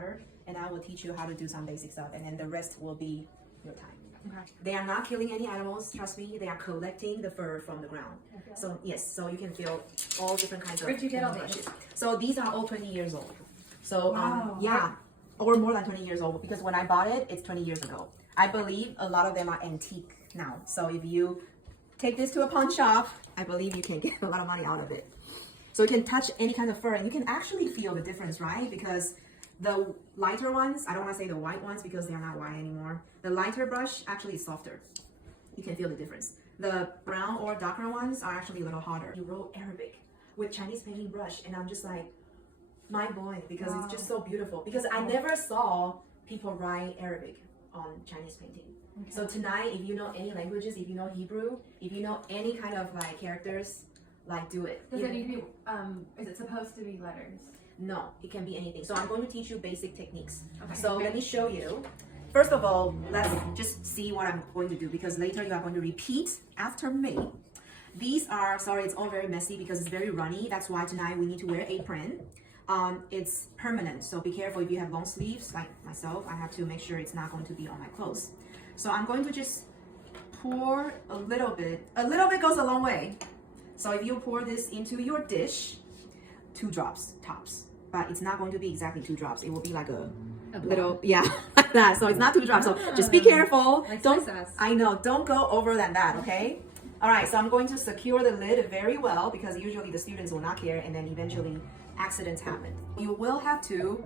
water, and I will teach you how to do some basic stuff, and then the rest will be your time. Okay. They are not killing any animals, trust me. They are collecting the fur from the ground. Okay. So yes, so you can feel all different kinds of Where'd you get all brushes. these? So these are all 20 years old. So Wow. yeah, or more than 20 years old, because when I bought it, it's 20 years ago. I believe a lot of them are antique now. So if you take this to a pawn shop, I believe you can get a lot of money out of it. So you can touch any kind of fur, and you can actually feel the difference, right? Because the lighter ones, I don't want to say the white ones because they're not white anymore. The lighter brush actually is softer. You can feel the difference. The brown or darker ones are actually a little harder. You wrote Arabic with Chinese painting brush, and I'm just like mind blowing because it's just so beautiful. Because I never saw people write Arabic on Chinese painting. Okay. So tonight, if you know any languages, if you know Hebrew, if you know any kind of like characters, like do it. Does it need to be, is it supposed to be letters? No, it can be anything. So I'm going to teach you basic techniques. Okay. So let me show you. First of all, let's just see what I'm going to do, because later you are going to repeat after me. These are, sorry, it's all very messy because it's very runny. That's why tonight we need to wear apron. It's permanent, so be careful if you have long sleeves like myself. I have to make sure it's not going to be on my clothes. So I'm going to just pour a little bit. A little bit goes a long way. So if you pour this into your dish, 2 drops tops. But it's not going to be exactly 2 drops. It will be like a little, yeah, like that. So it's not 2 drops. So just be careful. Like Don't, soy sauce. I know, don't go over than that, okay? All right, so I'm going to secure the lid very well because usually the students will not care, and then eventually accidents happen. You will have to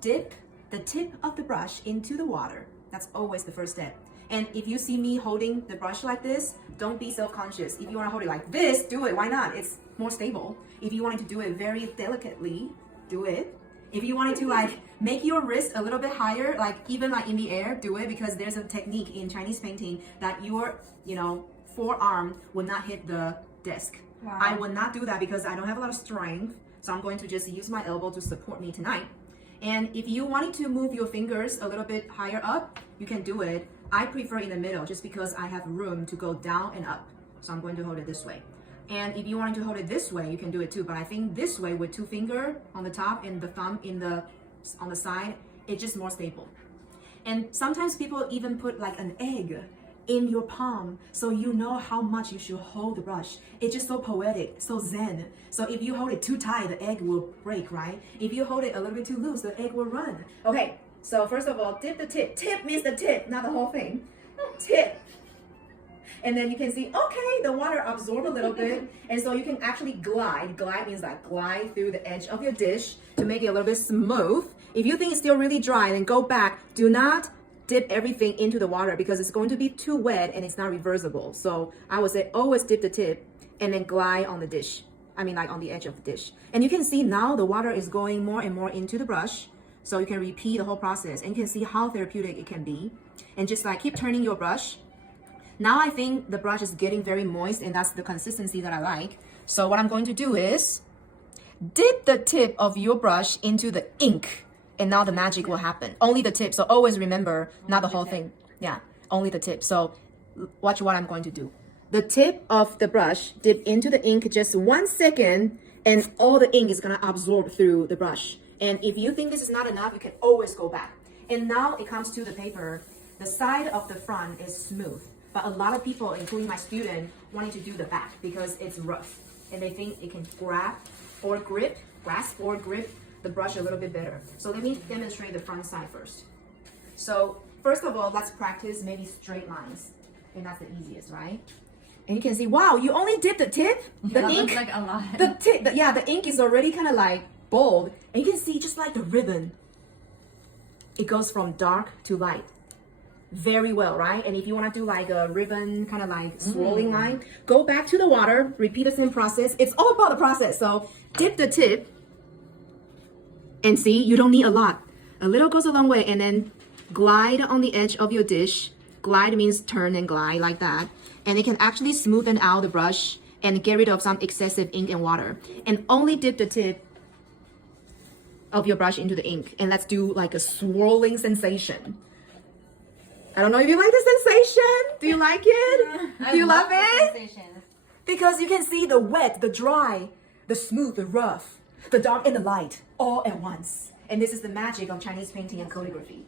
dip the tip of the brush into the water. That's always the first step. And if you see me holding the brush like this, don't be self-conscious. If you want to hold it like this, do it. Why not? It's more stable. If you wanted to do it very delicately, do it. If you wanted to like make your wrist a little bit higher, like even like in the air, do it, because there's a technique in Chinese painting that your, forearm will not hit the desk. Wow. I will not do that because I don't have a lot of strength. So I'm going to just use my elbow to support me tonight. And if you wanted to move your fingers a little bit higher up, you can do it. I prefer in the middle just because I have room to go down and up. So I'm going to hold it this way. And if you wanted to hold it this way, you can do it too. But I think this way with 2 fingers on the top and the thumb on the side, it's just more stable. And sometimes people even put like an egg in your palm so you know how much you should hold the brush. It's just so poetic, so zen. So if you hold it too tight, the egg will break, right? If you hold it a little bit too loose, the egg will run. Okay, so first of all, dip the tip. Tip means the tip, not the whole thing. Tip. And then you can see, okay, the water absorb a little bit. And so you can actually glide. Glide means like glide through the edge of your dish to make it a little bit smooth. If you think it's still really dry, then go back. Do not dip everything into the water because it's going to be too wet and it's not reversible. So I would say always dip the tip and then glide on the dish. I mean like on the edge of the dish. And you can see now the water is going more and more into the brush. So you can repeat the whole process and you can see how therapeutic it can be. And just like keep turning your brush. Now I think the brush is getting very moist and that's the consistency that I like. So what I'm going to do is dip the tip of your brush into the ink. And now the magic will happen. Only the tip. So always remember, not the whole thing. Yeah, only the tip. So watch what I'm going to do. The tip of the brush dip into the ink just 1 second and all the ink is gonna absorb through the brush. And if you think this is not enough, you can always go back. And now it comes to the paper. The side of the front is smooth. But a lot of people, including my student, wanting to do the back because it's rough. And they think it can grasp or grip the brush a little bit better. So let me demonstrate the front side first. So first of all, let's practice maybe straight lines. And that's the easiest, right? And you can see, wow, you only did the tip? The that ink, looks like a lot. The ink is already kind of like bold. And you can see just like the ribbon. It goes from dark to light. Very well, right? And if you want to do like a ribbon, kind of like swirling line, go back to the water, repeat the same process. It's all about the process. So dip the tip. And see, you don't need a lot. A little goes a long way. And then glide on the edge of your dish. Glide means turn and glide like that. And it can actually smoothen out the brush and get rid of some excessive ink and water. And only dip the tip of your brush into the ink. And let's do like a swirling sensation. I don't know if you like the sensation. Do you like it? Yeah, Do you love it? Sensation. Because you can see the wet, the dry, the smooth, the rough, the dark and the light all at once. And this is the magic of Chinese painting and calligraphy.